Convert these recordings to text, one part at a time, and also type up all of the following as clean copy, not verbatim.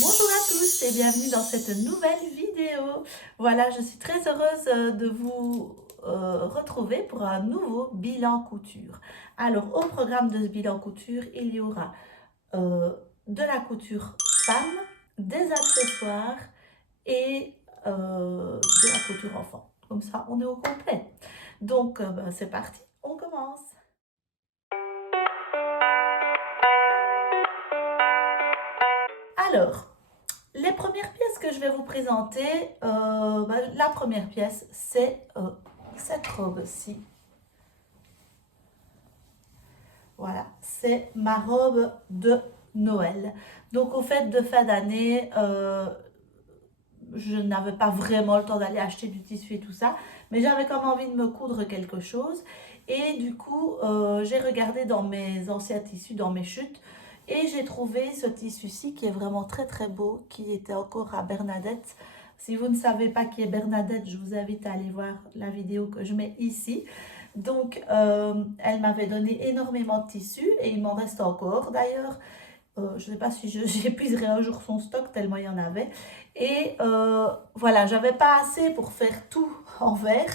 Bonjour à tous et bienvenue dans cette nouvelle vidéo. Voilà, je suis très heureuse de vous retrouver pour un nouveau bilan couture. Alors, au programme de ce bilan couture, il y aura euh, de la couture femme, des accessoires et de la couture enfant. Comme ça, on est au complet. Donc, ben, c'est parti, on commence. Alors, les premières pièces que je vais vous présenter, la première pièce, c'est cette robe-ci. Voilà, c'est ma robe de Noël. Donc, au fait de fin d'année, je n'avais pas vraiment le temps d'aller acheter du tissu et tout ça, mais j'avais quand même envie de me coudre quelque chose. Et du coup, j'ai regardé dans mes anciens tissus, dans mes chutes, et j'ai trouvé ce tissu-ci qui est vraiment très très beau, qui était encore à Bernadette. Si vous ne savez pas qui est Bernadette, je vous invite à aller voir la vidéo que je mets ici. Donc, elle m'avait donné énormément de tissus et il m'en reste encore d'ailleurs. Je ne sais pas si j'épuiserai un jour son stock tellement il y en avait. Et voilà, j'avais pas assez pour faire tout en vert.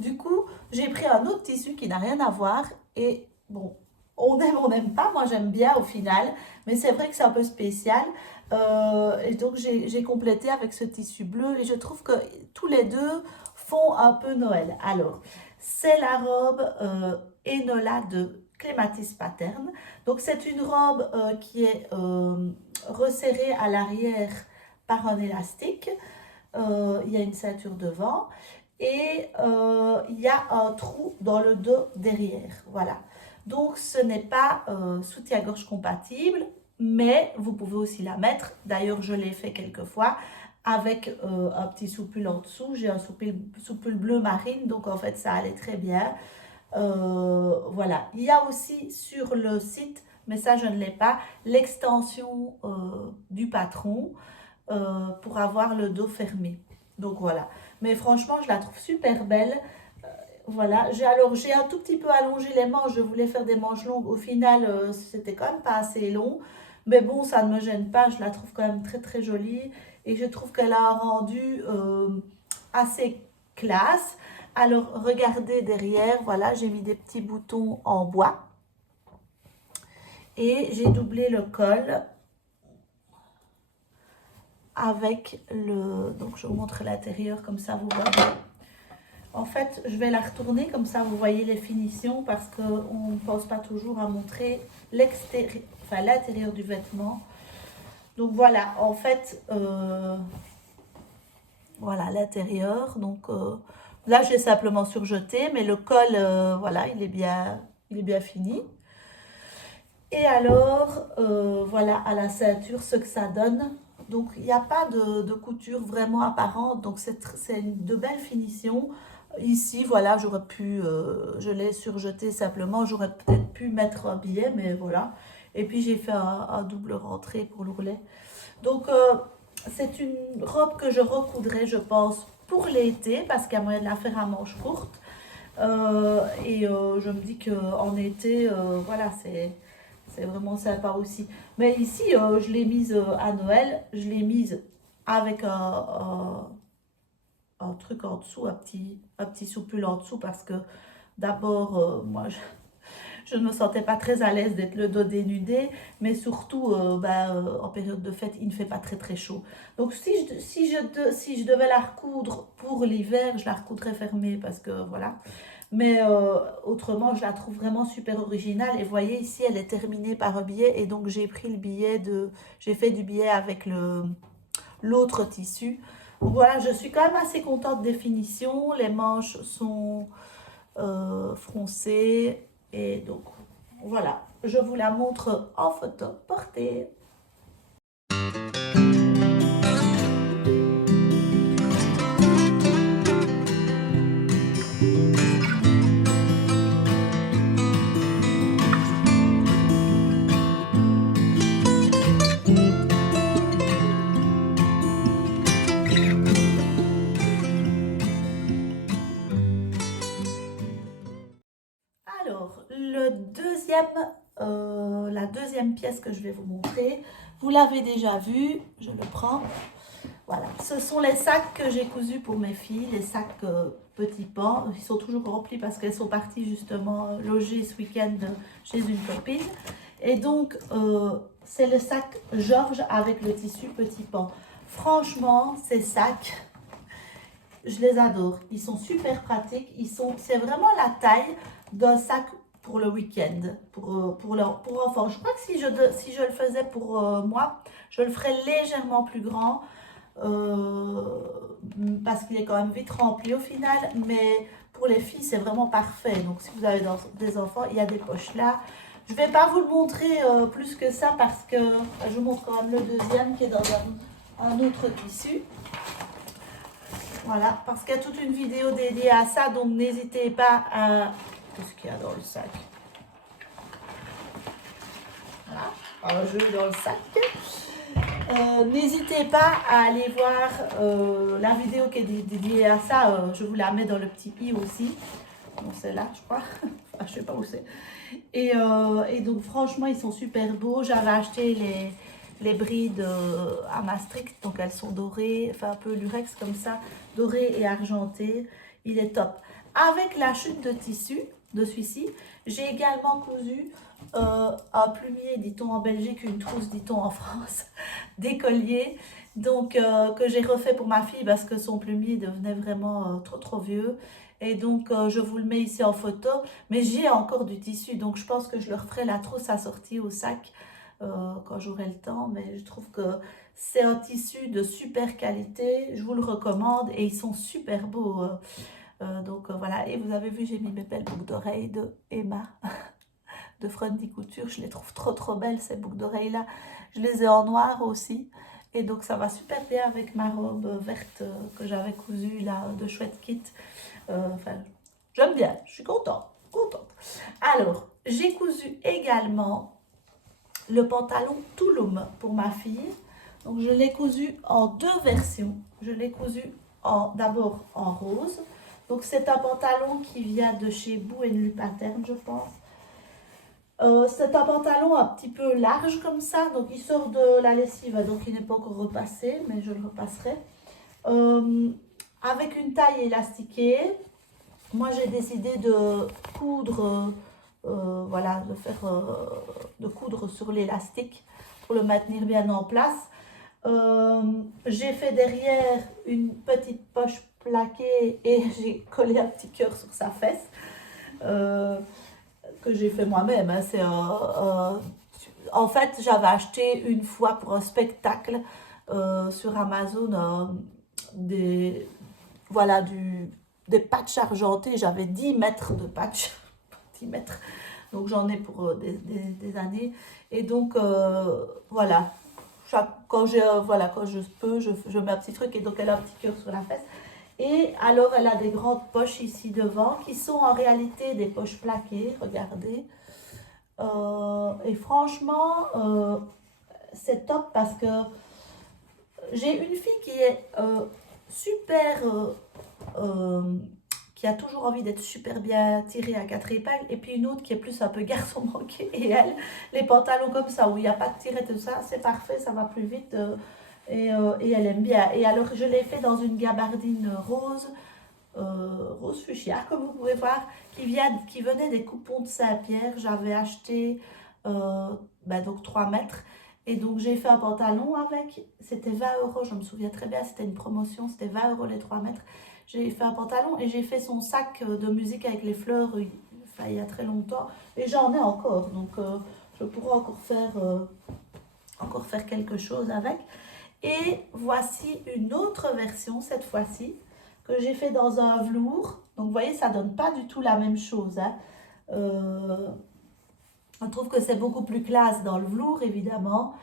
Du coup, j'ai pris un autre tissu qui n'a rien à voir. Et bon, on n'aime pas. Moi, j'aime bien au final. Mais c'est vrai que c'est un peu spécial. Et donc, j'ai complété avec ce tissu bleu. Et je trouve que tous les deux font un peu Noël. Alors, c'est la robe Enola de Clématis Pattern. Donc c'est une robe qui est resserrée à l'arrière par un élastique. Il y a une ceinture devant et il y a un trou dans le dos derrière. Voilà. Donc ce n'est pas soutien-gorge compatible, mais vous pouvez aussi la mettre. D'ailleurs, je l'ai fait quelques fois avec un petit soupul en dessous. J'ai un soupul bleu marine, donc en fait ça allait très bien. Voilà. Il y a aussi sur le site, mais ça je ne l'ai pas, l'extension du patron pour avoir le dos fermé. Donc voilà. Mais franchement, je la trouve super belle. Voilà. J'ai un tout petit peu allongé les manches. Je voulais faire des manches longues. Au final, c'était quand même pas assez long. Mais bon, ça ne me gêne pas. Je la trouve quand même très très jolie. Et je trouve qu'elle a un rendu assez classe. Alors, regardez derrière, voilà, j'ai mis des petits boutons en bois et j'ai doublé le col avec le... Donc, je vous montre l'intérieur comme ça, vous voyez. En fait, je vais la retourner comme ça, vous voyez les finitions parce qu'on ne pense pas toujours à montrer l'extérieur, enfin l'intérieur du vêtement. Donc voilà, en fait, voilà l'intérieur. Donc là, j'ai simplement surjeté, mais le col, voilà, il est bien fini. Et alors, voilà à la ceinture ce que ça donne. Donc, il n'y a pas de couture vraiment apparente. Donc, c'est de belles finitions. Ici, voilà, j'aurais pu, je l'ai surjeté simplement. J'aurais peut-être pu mettre un billet, mais voilà. Et puis, j'ai fait un double rentrée pour l'ourlet. Donc, c'est une robe que je recoudrais, je pense, pour l'été, parce qu'il y a moyen de la faire à manches courtes. Je me dis qu'en été, voilà, c'est vraiment sympa aussi. Mais ici, je l'ai mise à Noël, je l'ai mise avec un truc en dessous, un petit soupul en dessous, parce que d'abord, moi, je ne me sentais pas très à l'aise d'être le dos dénudé, mais surtout, en période de fête, il ne fait pas très très chaud. Donc si je devais la recoudre pour l'hiver, je la recoudrais fermée, parce que voilà. Mais autrement, je la trouve vraiment super originale. Et vous voyez, ici, elle est terminée par un billet. Et donc, j'ai pris le billet de... J'ai fait du billet avec l'autre tissu. Donc, voilà, je suis quand même assez contente des finitions. Les manches sont froncées. Et donc, voilà. Je vous la montre en photo portée. Alors, la deuxième pièce que je vais vous montrer. Vous l'avez déjà vu, je le prends. Voilà, ce sont les sacs que j'ai cousus pour mes filles, les sacs petits pans. Ils sont toujours remplis parce qu'elles sont parties justement loger ce week-end chez une copine. Et donc, c'est le sac Georges avec le tissu petit pan. Franchement, ces sacs, je les adore. Ils sont super pratiques. C'est vraiment la taille d'un sac pour le week-end, pour enfants. Je crois que si je le faisais pour moi, je le ferais légèrement plus grand. Parce qu'il est quand même vite rempli au final, mais pour les filles c'est vraiment parfait. Donc si vous avez des enfants, il y a des poches là. Je vais pas vous le montrer plus que ça parce que je vous montre quand même le deuxième qui est dans un autre tissu. Voilà, parce qu'il y a toute une vidéo dédiée à ça, donc n'hésitez pas à... Qu'est-ce qu'il y a dans le sac? Voilà, alors je vais dans le sac. N'hésitez pas à aller voir la vidéo qui est dédiée à ça. Je vous la mets dans le petit i aussi. Bon, c'est là, je crois. Enfin, je sais pas où c'est. Et donc, franchement, ils sont super beaux. J'avais acheté les brides à Maastricht. Donc, elles sont dorées, enfin un peu lurex comme ça, dorées et argentées. Il est top. Avec la chute de tissu de celui-ci, j'ai également cousu un plumier, dit-on en Belgique, une trousse, dit-on en France, d'écolier, donc que j'ai refait pour ma fille parce que son plumier devenait vraiment trop vieux. Et donc je vous le mets ici en photo, mais j'ai encore du tissu, donc je pense que je leur ferai la trousse assortie au sac quand j'aurai le temps. Mais je trouve que c'est un tissu de super qualité, je vous le recommande et ils sont super beaux. Donc voilà, et vous avez vu, j'ai mis mes belles boucles d'oreilles de Emma de Fronty Couture. Je les trouve trop belles ces boucles d'oreilles là. Je les ai en noir aussi. Et donc ça va super bien avec ma robe verte que j'avais cousue là de Chouette Kit. Enfin, j'aime bien, je suis contente. Alors, j'ai cousu également le pantalon Touloum pour ma fille. Donc je l'ai cousu en deux versions. Je l'ai cousu d'abord en rose. Donc c'est un pantalon qui vient de chez Boo & Lu Pattern, je pense. C'est un pantalon un petit peu large comme ça, donc il sort de la lessive, donc il n'est pas encore repassé, mais je le repasserai. Avec une taille élastiquée, moi j'ai décidé de coudre, voilà, de coudre sur l'élastique pour le maintenir bien en place. J'ai fait derrière une petite poche plaquée et j'ai collé un petit cœur sur sa fesse. Que j'ai fait moi-même. Hein. En fait, j'avais acheté une fois pour un spectacle sur Amazon des patchs argentés. J'avais 10 mètres de patchs. 10 mètres. Donc j'en ai pour des années. Et donc voilà. Quand je peux, je mets un petit truc et donc elle a un petit cœur sur la fesse. Et alors, elle a des grandes poches ici devant qui sont en réalité des poches plaquées, regardez. Et franchement, c'est top parce que j'ai une fille qui est super, qui a toujours envie d'être super bien tirée à 4 épingles, et puis une autre qui est plus un peu garçon manqué. Et elle, les pantalons comme ça, où il n'y a pas de tirette et tout ça, c'est parfait, ça va plus vite. Et elle aime bien. Et alors, je l'ai fait dans une gabardine rose, rose fuchsia, comme vous pouvez voir, qui venait des coupons de Saint-Pierre. J'avais acheté donc 3 mètres. Et donc, j'ai fait un pantalon avec. C'était 20 €, je me souviens très bien, c'était une promotion, c'était 20 € les 3 mètres. J'ai fait un pantalon et j'ai fait son sac de musique avec les fleurs il y a très longtemps. Et j'en ai encore, donc je pourrais encore faire quelque chose avec. Et voici une autre version, cette fois-ci, que j'ai fait dans un velours. Donc, vous voyez, ça ne donne pas du tout la même chose. Hein. On trouve que c'est beaucoup plus classe dans le velours, évidemment.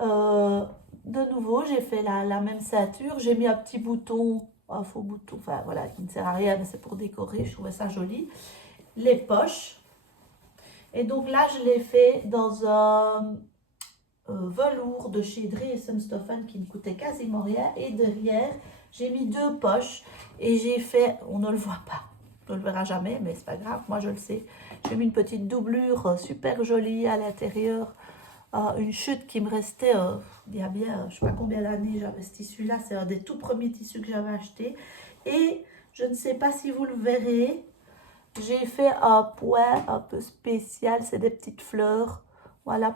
De nouveau, j'ai fait la même ceinture. J'ai mis un petit bouton, un faux bouton, enfin voilà, qui ne sert à rien, mais c'est pour décorer. Je trouvais ça joli. Les poches. Et donc là, je l'ai fait dans un velours de chez Dries & Stoffen qui ne coûtait quasiment rien. Et derrière, j'ai mis 2 poches et j'ai fait, on ne le voit pas, on ne le verra jamais, mais c'est pas grave, moi je le sais. J'ai mis une petite doublure super jolie à l'intérieur une chute qui me restait, il y a bien, je sais pas combien d'années j'avais ce tissu-là, c'est un des tout premiers tissus que j'avais acheté. Et je ne sais pas si vous le verrez, j'ai fait un point un peu spécial, c'est des petites fleurs, voilà,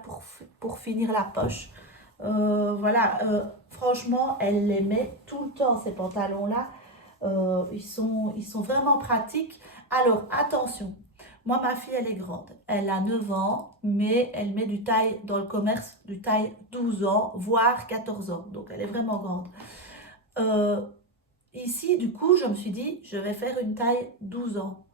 pour finir la poche. Voilà, franchement, elle les met tout le temps, ces pantalons-là. Ils sont vraiment pratiques. Alors, attention, moi, ma fille, elle est grande. Elle a 9 ans, mais elle met du taille dans le commerce, du taille 12 ans, voire 14 ans. Donc, elle est vraiment grande. Euh, Ici, du coup, je me suis dit, je vais faire une taille 12 ans.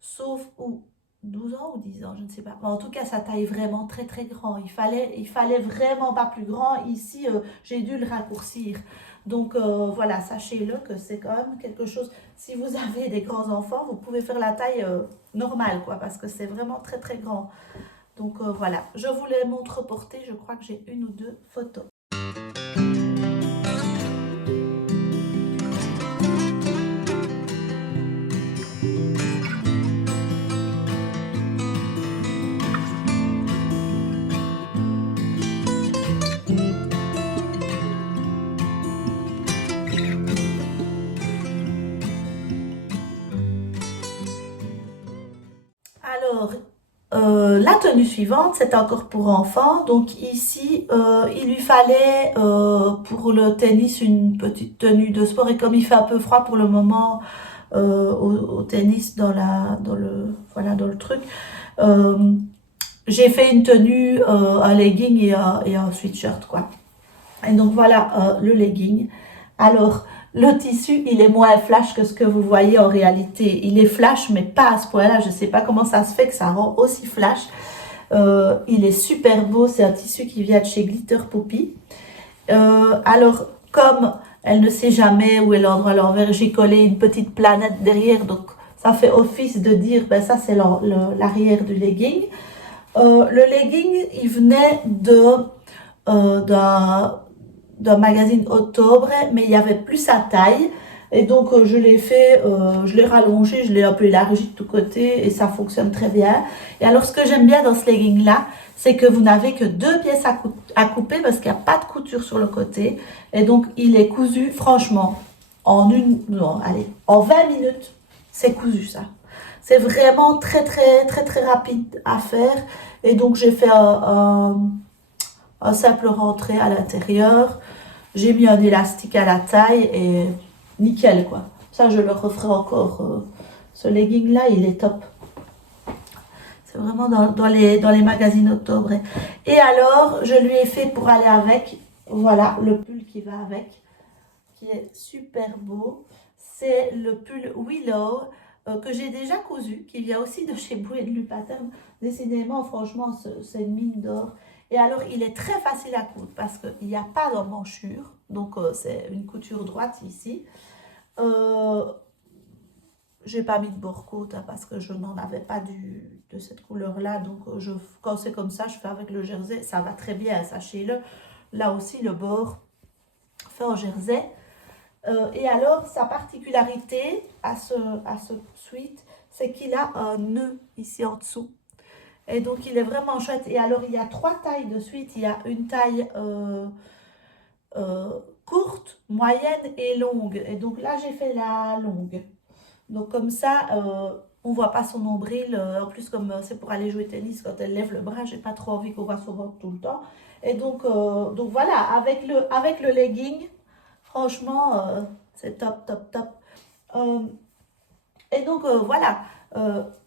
Sauf ou 12 ans ou 10 ans, je ne sais pas. Mais en tout cas, ça taille vraiment très très grand. Il fallait vraiment pas plus grand. Ici, j'ai dû le raccourcir. Donc voilà, sachez-le que c'est quand même quelque chose. Si vous avez des grands enfants, vous pouvez faire la taille normale, quoi, parce que c'est vraiment très très grand. Donc voilà, je vous les montre portées. Je crois que j'ai une ou deux photos. Alors, la tenue suivante, c'est encore pour enfants. Donc ici, il lui fallait pour le tennis une petite tenue de sport. Et comme il fait un peu froid pour le moment au tennis voilà, dans le truc, euh, j'ai fait une tenue, un legging et un sweatshirt, quoi. Et donc voilà le legging. Alors, le tissu, il est moins flash que ce que vous voyez en réalité. Il est flash, mais pas à ce point-là. Je ne sais pas comment ça se fait que ça rend aussi flash. Il est super beau. C'est un tissu qui vient de chez Glitter Poppy. Alors, comme elle ne sait jamais où est l'endroit à l'envers, j'ai collé une petite planète derrière. Donc, ça fait office de dire, ben ça c'est l'arrière du legging. Le legging, il venait d'un magazine Octobre, mais il y avait plus sa taille. Et donc, je l'ai rallongé, je l'ai un peu élargi de tous côtés et ça fonctionne très bien. Et alors, ce que j'aime bien dans ce legging-là, c'est que vous n'avez que deux pièces à couper parce qu'il n'y a pas de couture sur le côté. Et donc, il est cousu, franchement, non, allez, en 20 minutes, c'est cousu ça. C'est vraiment très, très, très, très rapide à faire. Et donc, j'ai fait un simple rentrée à l'intérieur. J'ai mis un élastique à la taille et nickel, quoi. Ça, je le referai encore. Ce legging-là, il est top. C'est vraiment dans les magazines Octobre. Et alors, je lui ai fait pour aller avec, voilà, le pull qui va avec, qui est super beau. C'est le pull Willow que j'ai déjà cousu, qui vient aussi de chez Bouet de Lupaterme. Décidément, franchement, c'est une mine d'or. Et alors, il est très facile à coudre parce qu'il n'y a pas d'emmanchure. Donc, c'est une couture droite ici. Euh, j'ai pas mis de bord-côte hein, parce que je n'en avais pas de cette couleur-là. Donc, quand c'est comme ça, je fais avec le jersey. Ça va très bien, sachez-le. Là aussi, le bord fait en jersey. Et alors, sa particularité à ce sweat, c'est qu'il a un nœud ici en dessous. Et donc, il est vraiment chouette. Et alors, il y a trois tailles de sweat. Il y a une taille courte, moyenne et longue. Et donc là, j'ai fait la longue. Donc comme ça, on ne voit pas son nombril. En plus, comme c'est pour aller jouer au tennis, quand elle lève le bras, j'ai pas trop envie qu'on voit son ventre tout le temps. Et donc voilà, avec le legging, franchement, c'est top, top, top. Euh, et donc voilà,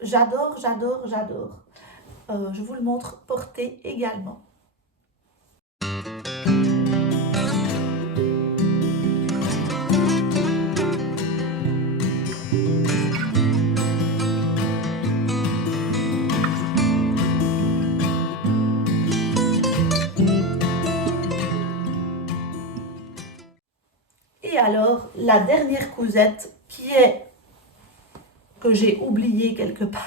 j'adore, j'adore, j'adore. Je vous le montre porté également. Et alors, la dernière cousette qui est que j'ai oubliée quelque part,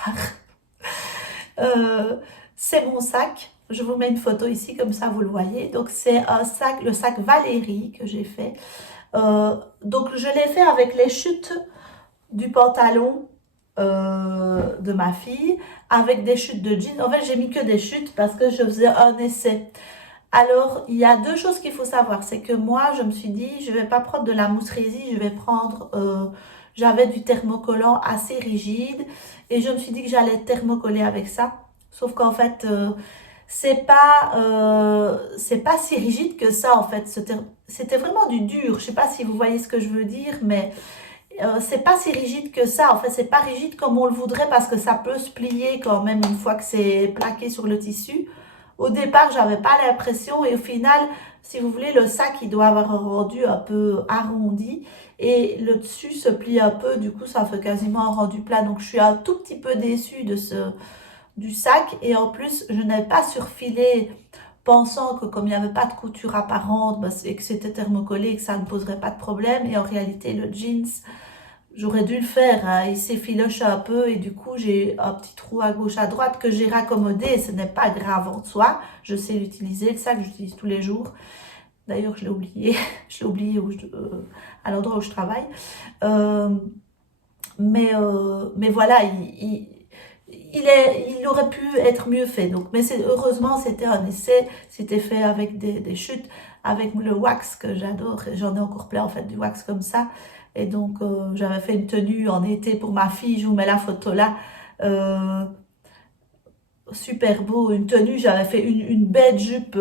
c'est mon sac. Je vous mets une photo ici, comme ça vous le voyez. Donc, c'est un sac, le sac Valérie que j'ai fait. Donc, je l'ai fait avec les chutes du pantalon de ma fille avec des chutes de jeans. En fait, j'ai mis que des chutes parce que je faisais un essai. Alors, il y a deux choses qu'il faut savoir. C'est que moi, je me suis dit, je vais pas prendre de la mousse résine, je vais prendre... j'avais du thermocollant assez rigide et je me suis dit que j'allais thermocoller avec ça. Sauf qu'en fait, c'est pas si rigide que ça en fait. C'était vraiment du dur. Je sais pas si vous voyez ce que je veux dire, mais c'est pas si rigide que ça. En fait, c'est pas rigide comme on le voudrait parce que ça peut se plier quand même une fois que c'est plaqué sur le tissu. Au départ, j'avais pas l'impression et au final, si vous voulez, le sac il doit avoir un rendu un peu arrondi et le dessus se plie un peu. Du coup, ça fait quasiment un rendu plat. Donc, je suis un tout petit peu déçue de du sac et en plus je n'avais pas surfilé pensant que comme il n'y avait pas de couture apparente et que c'était thermocollé et que ça ne poserait pas de problème et en réalité le jeans j'aurais dû le faire, hein, il s'effiloche un peu et du coup j'ai un petit trou à gauche à droite que j'ai raccommodé et ce n'est pas grave en soi, je sais l'utiliser, le sac j'utilise tous les jours, d'ailleurs je l'ai oublié, je l'ai oublié à l'endroit où je travaille, euh, mais voilà, il aurait pu être mieux fait. Donc, mais heureusement, c'était un essai, c'était fait avec des chutes, avec le wax que j'adore. J'en ai encore plein en fait du wax comme ça. Et donc, j'avais fait une tenue en été pour ma fille. Je vous mets la photo là. Euh, Super beau, une tenue. J'avais fait une belle jupe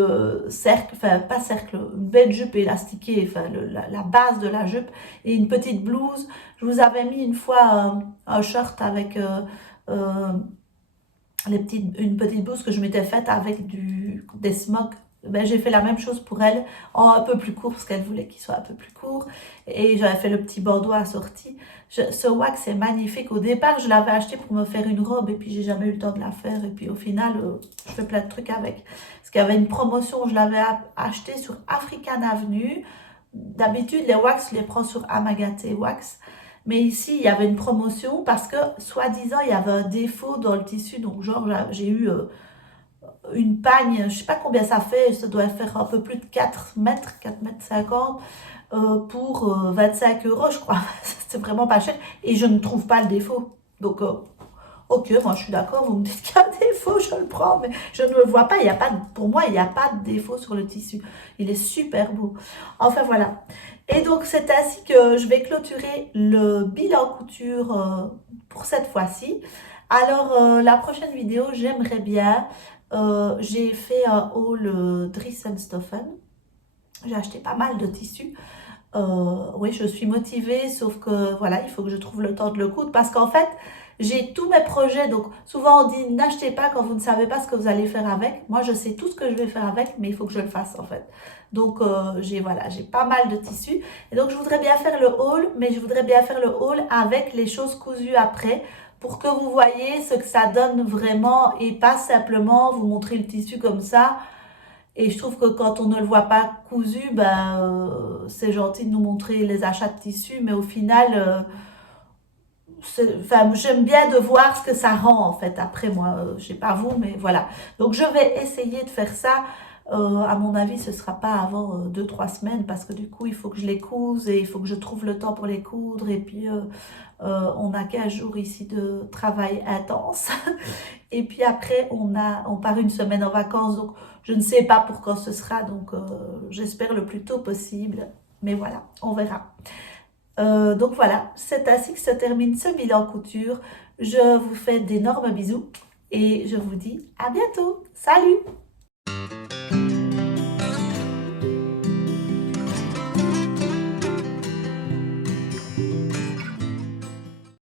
cercle, enfin pas cercle, une belle jupe élastiquée, enfin la base de la jupe et une petite blouse. Je vous avais mis une fois un short avec euh, une petite blouse que je m'étais faite avec des smocks. Ben, j'ai fait la même chose pour elle, en un peu plus court, parce qu'elle voulait qu'il soit un peu plus court. Et j'avais fait le petit bandeau assorti. Ce wax est magnifique. Au départ, je l'avais acheté pour me faire une robe, et puis j'ai jamais eu le temps de la faire. Et puis au final, je fais plein de trucs avec. Parce qu'il y avait une promotion, je l'avais acheté sur African Avenue. D'habitude, les wax, je les prends sur Amagate Wax. Mais ici, il y avait une promotion parce que, soi-disant, il y avait un défaut dans le tissu. Donc, genre, j'ai eu une pagne, je ne sais pas combien ça fait, ça doit faire un peu plus de 4 mètres, 4 mètres 50 pour 25 euros, je crois. C'est vraiment pas cher. Et je ne trouve pas le défaut. Donc, ok, moi je suis d'accord, vous me dites qu'il y a un défaut, je le prends, mais je ne le vois pas. Il y a pas pour moi, il n'y a pas de défaut sur le tissu. Il est super beau. Enfin, voilà. Et donc, c'est ainsi que je vais clôturer le bilan couture pour cette fois-ci. Alors, la prochaine vidéo, j'aimerais bien, j'ai fait un haul Dries&Stoffen. J'ai acheté pas mal de tissus. Oui, je suis motivée, sauf que voilà, il faut que je trouve le temps de le coudre parce qu'en fait, j'ai tous mes projets. Donc, souvent on dit n'achetez pas quand vous ne savez pas ce que vous allez faire avec. Moi, je sais tout ce que je vais faire avec, mais il faut que je le fasse en fait. Donc, voilà, j'ai pas mal de tissus. Et donc, je voudrais bien faire le haul, mais je voudrais bien faire le haul avec les choses cousues après pour que vous voyez ce que ça donne vraiment et pas simplement vous montrer le tissu comme ça. Et je trouve que quand on ne le voit pas cousu, ben, c'est gentil de nous montrer les achats de tissus, mais au final, enfin, j'aime bien de voir ce que ça rend en fait. Après, moi, je sais pas vous, mais voilà. Donc, je vais essayer de faire ça. À mon avis, ce ne sera pas avant 2-3 semaines parce que du coup, il faut que je les couse et il faut que je trouve le temps pour les coudre. Et puis, on a 15 jours ici de travail intense. Et puis après, on part une semaine en vacances. Donc, je ne sais pas pour quand ce sera. Donc, j'espère le plus tôt possible. Mais voilà, on verra. Donc voilà, c'est ainsi que se termine ce bilan couture. Je vous fais d'énormes bisous et je vous dis à bientôt. Salut!